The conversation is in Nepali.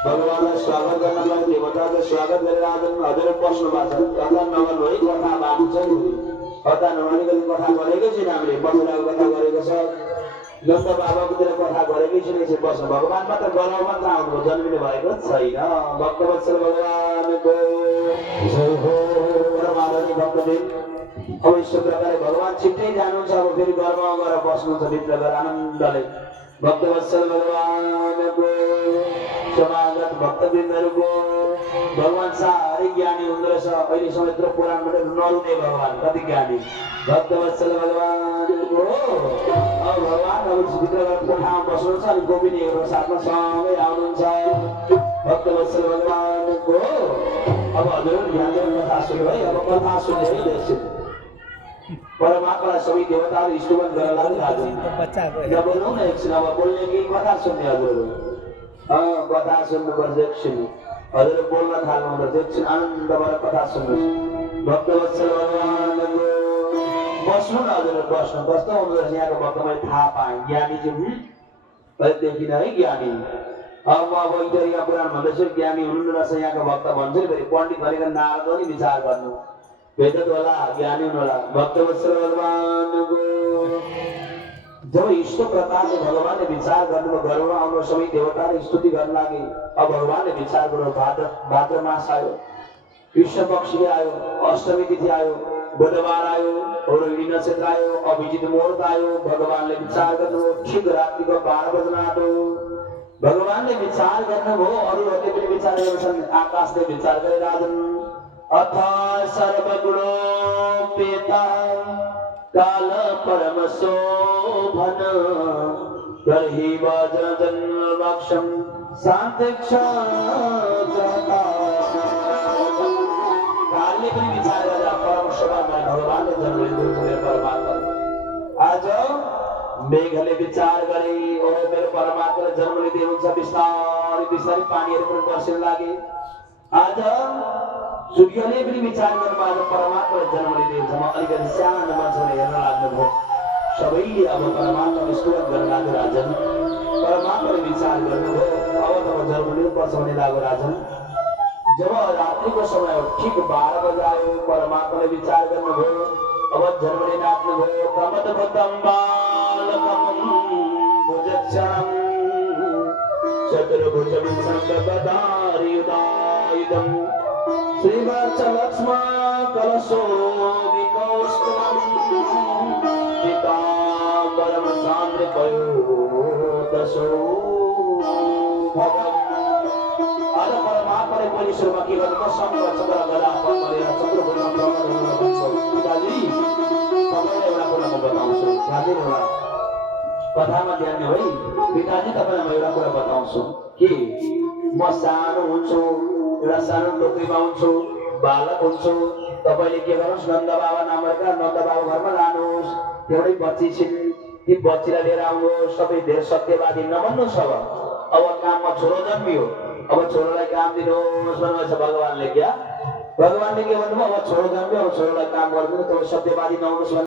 भगवानलाई स्वागत गर्नलाई देवताको स्वागत गरेर आज हजुर बस्नु भएको छ। कथा नगर्नु है, कथा भएको छ नि। कथा नगरिकन कथा गरेकै छैन हामीले, बसुराको कथा गरेको छ, नन्द बाबाकोतिर कथा गरेकै छैन। यसरी बस्नु भगवान मात्र गराउ मात्र आउनुभयो, जन्मिनु भएको छैन। भक्तवत्सल भगवानको जय हो। परमादरणीय भक्तबिन, अब यस्तो प्रकारले भगवान छिट्टै जानुहुन्छ। अब फेरि घरमा गएर बस्नुहुन्छ भित्र गएर आनन्दले। भक्तवत्सल भगवानको समागत भक्तबिन्दहरूको भगवान साह्रै ज्ञानी हुँदो रहेछ। अहिलेसम्म यत्रो पुराणबाट नरुने भगवान कति ज्ञानी। भक्तवत्सल भगवानको अब भगवान अब भित्र गएर कोठामा बस्नुहुन्छ अनि गोपिनीहरू साथमा सँगै आउनुहुन्छ। भक्तवत्सल भगवानको अब हजुरहरू ध्यान दिएर कथा सुन्नु है। अब कथा सुन्ने है देश परमात्मालाई सबै देवताहरू स्तुवन गर्न लागिरहेछन्। नबोल्नु न एकछिन, अब बोल्ने कि कथा सुन्ने हजुरहरू? कथा सुन्नुपर्छ एकछिन। हजुर बोल्न थाल्नु हुँदो एकछिन आनन्दबाट कथा सुन्नुहोस्। भक्तवत्सल भगवानको बस्नु न हजुरहरू, बस्नु। कस्तो हुँदो रहेछ यहाँको भक्त, मैले थाहा पाएँ ज्ञानी चाहिँ अहिले देखिन है ज्ञानी। अब म इटरिया पुराण भन्दैछु ज्ञानी हुनु रहेछ यहाँको भक्त भन्छ नि। फेरि पण्डित भनेको नारद हो नि, विचार गर्नु भेदत होला, ज्ञानी हुनु होला। भक्तवत्सल भगवानको जब यस्तो प्रकारले भगवानले विचार गर्नुभयो, घरमा आउनु सबै देवताले स्तुति गर्न लागे। अब भगवानले विचार गर्नु, भाद्र मास आयो, कृष्ण पक्ष आयो, अष्टमी तिथि आयो, बुधबार आयो, रोहिणी नक्षत्र आयो, अभिजित मुहूर्त आयो। भगवानले विचार गर्नुभयो, ठिक रातिको 12 बज्न आँट्यो। भगवानले विचार गर्नुभयो, अरूहरूले पनि विचार गर्छन्। आकाशले विचार गरे राजन अथ सर्वगुणोपेता काल परम शोभन गर्हि वज्र जन्मक्षम साध्यक्ष कालले पनि विचार गरेर परम शोभन भगवानले जन्म लिनु परमात्मा। आज मेघले विचार गरे, ओ मेरो परमात्माले जन्म लिनुहुन्छ। बिस्तारै बिस्तारै पानीहरू पनि बर्सिन लागे। आज सूर्यले पनि विचार गर्नु, आज परमात्माले जन्म लिनुहुन्छ। म अलिकति सानो मान्छेले हेर्न लाग्नुभयो। सबैले अब परमात्माको स्तुति गर्न लाग्यो। राजन परमात्माले विचार गर्नुभयो, अब त जन्म लिनुपर्छ भन्ने लाग्यो राजन। जब रात्रिको समय ठिक 12 बजे आयो, परमात्माले विचार गर्नुभयो, अब जन्म लिन आउनुभयो। तमद्भुतं बालकं भुजक्षणं चतुर्भुजं संकटारियुधायुधं श्रीवत्सलक्ष्मा कलशो विकौस्तुभं पीताम्बरं सान्द्रपयोदशो भगवन्। आज परमात्माले पहिले सुरुमा के गर्नुभयो, शङ्ख चक्र गदा पद्मले चतुर्भुजमा भ्रमण गर्नुभयो। पिताजी तपाईँलाई एउटा कुरा म बताउँछु, ध्यान दिनु होला, कथामा ध्यान दिनु है। पिताजी तपाईँलाई म एउटा कुरा बताउँछु कि म सानो हुन्छु, एउटा सानो टोकरीमा हुन्छु, बालक हुन्छु। तपाईँले के गर्नुहोस्, नन्द बाबा नामका नन्द बाबा घरमा लानुहोस्। एउटै बच्ची छिन्, ती बच्चीलाई लिएर आउनुहोस्। सबै धेरै सत्यवादी नबन्नुहोस्। अब काममा छोरो जन्मियो, अब छोरोलाई काम दिनुहोस् भन्नुभएछ भगवानले। क्या भगवानले के भन्नुभयो, अब छोरो जन्मियो, अब छोरोलाई काम गरिदिनु, तपाईँ सत्यवादी नहुनुहोस्।